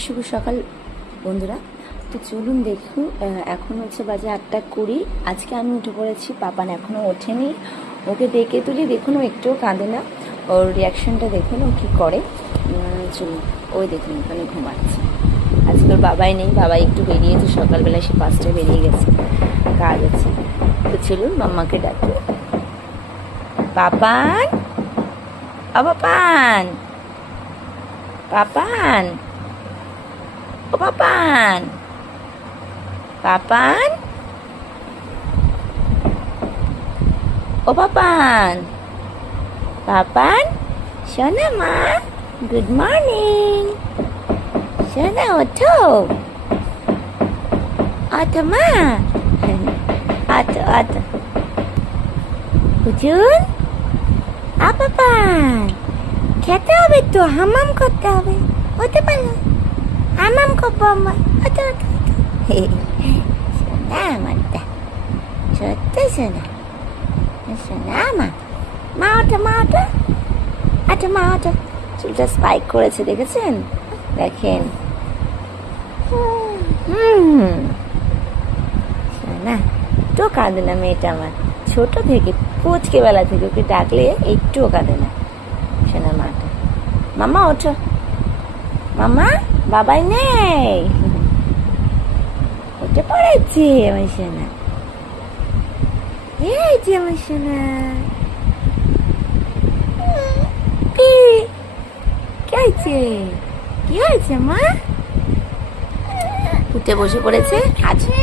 শুভ সকাল বন্ধুরা। তো চলুন দেখুন, এখন হচ্ছে বাজে 8:20। আজকে আমি উঠে পড়েছি, পাপান এখনও ওঠেনি। ওকে ডেকে তুলি, দেখুন ও একটুও কাঁদে না। ওর রিয়াকশনটা দেখুন ও কী করে। চলুন, ওই দেখুন ওখানে ঘুমাচ্ছে। আজকে ওর বাবাই নেই, বাবাই একটু বেরিয়েছে সকালবেলা, সে 5টায় বেরিয়ে গেছে, কাজ আছে। তো চলুন মাম্মাকে ডাকি। পাপান, পাপান, পাপান, ও পাপান, পাপান, ও পাপান, পাপান, শোনা মা, গুড মর্নিং, শোনা ওঠো, ওঠো মা, ওঠো ওঠো, হুজুর, পাপান, খেতে হবে তো, হামাম করতে হবে, হতে পারো, হামাম করবো আমার, ওঠো ওঠো ওঠো, শোনা আমারটা, সত্যি শোনা, শোনা মা ওঠো মা ওঠো, আচ্ছা মা ওঠো। চুলটা স্পাইক করেছে দেখেছেন, দেখেন। শোনা একটুও কাঁদে না মেয়েটা আমার, ছোট থেকে পুচকে বেলা থেকে ওকে ডাকলে একটুও কাঁদে না। শোনা মাটা, মামা ওঠো, মামা বাবাই নেই, উঠে পড়েছি আমার সোনা, এই যে আমার সোনা, কি হয়েছে, কি হয়েছে মা? উঠে বসে পড়েছে। আচ্ছা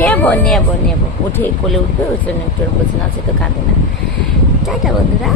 নেবো নেবো নেবো, উঠে কোলে উঠবে, ওই জন্য একটু বলছে না, সে তো কাঁদে না। টাটা বন্ধুরা।